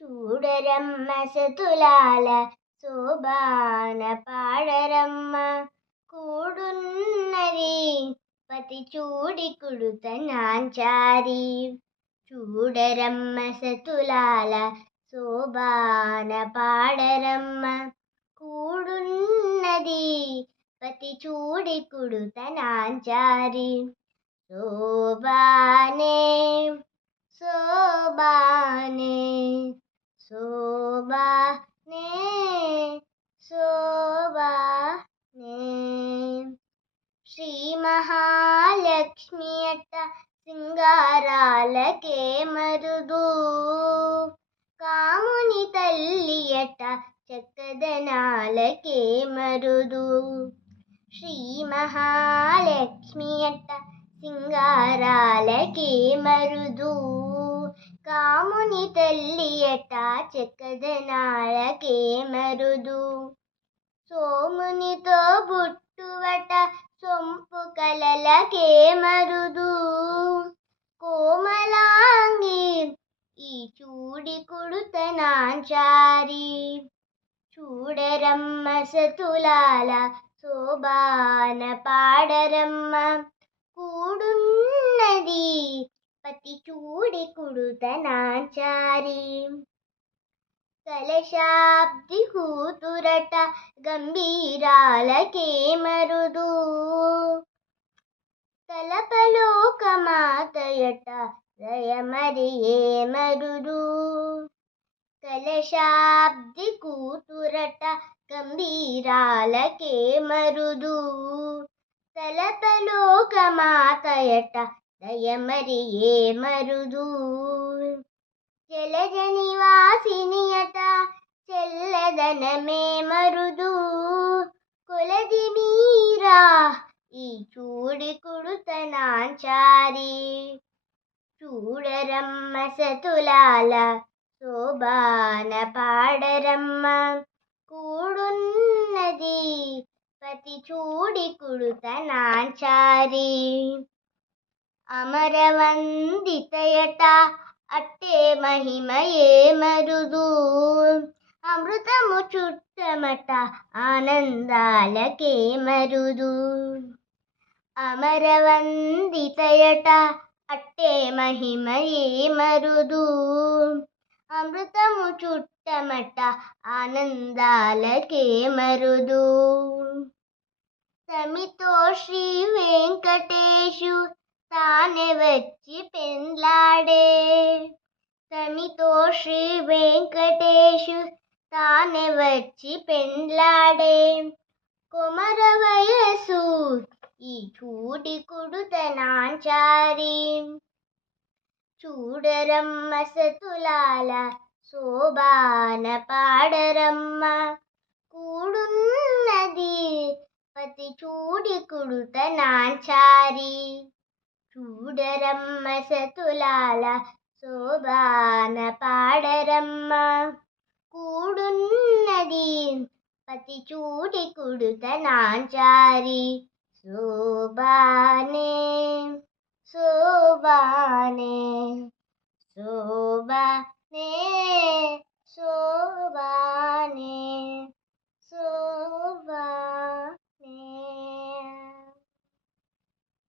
చూడరమ్మ సతులాల శోభాన పాడరమ్మ కూడున్నది పతి చూడి కుడుత నాంచారి. చూడరమ్మ సతులాల శోభాన పాడరమ్మ కూడున్నది పతి చూడి కుడుత నాంచారి. శోభానే శోభానే శోభానే శోభానే. శ్రీ మహాలక్ష్మి అట్ట సింగారాలకే మరుదు. కాముని తల్లి అట్ట చక్కదనాలకే మరుదు. శ్రీ మహాలక్ష్మి అట్ట సింగారాలకే మరుదు. కాముని తల్లి అట్ట చక్కదనాలకే మరుదు. సోమునితో బుట్టువట సొంపు కలలకే మరుదు. కోమలాంగి ఈ చూడి కుడుత నాంచారి. చూడరమ్మ సతులాల శోభాన పాడరమ్మ కూడున్నది పతి చూడి కుడుత నాంచారి. కలశాబ్ది కూతురట గంభీరాలకే మరుదు. తలపలోక మాతయట దయమరియే మరుదు. కలశాబ్ది కూతురట గంభీరాలకే మరుదు. తలపలోక మాతయట దయమరియే మరుదు. జలజ నివాసినియట చెల్లదనమే మరుదు. కొలది మీరా ఈ చూడి కుడుత నాంచారి. చూడరమ్మ సతులాల శోభాన పాడరమ్మ కూడున్నది పతి చూడి కుడుత నాంచారి. అమరవందితయట అట్టే మహిమయే మరుదు. అమృతము చుట్టమట ఆనందాలకే మరుదు. అమరవందితయట అట్టే మహిమయే మరుదు. అమృతము చుట్టమట ఆనందాలకే మరుదు. తమితో శ్రీ వెంకటేశు తానే వచ్చి పెండ్లాడే. తమితో శ్రీ వెంకటేశు తానే వచ్చి పెండ్లాడే. కొమర వయసు ఈ చూడి కుడుత నాంచారి. చూడరమ్మ సతులాల శోభాన పాడరమ్మ కూడున్నది పతి చూడి కుడుత నాంచారి. చూడరమ్మ సతులాల శోభాన పాడరమ్మ కూడున్నది పతి చూడి కుడుత నాంచారి. శోభానే శోభానే.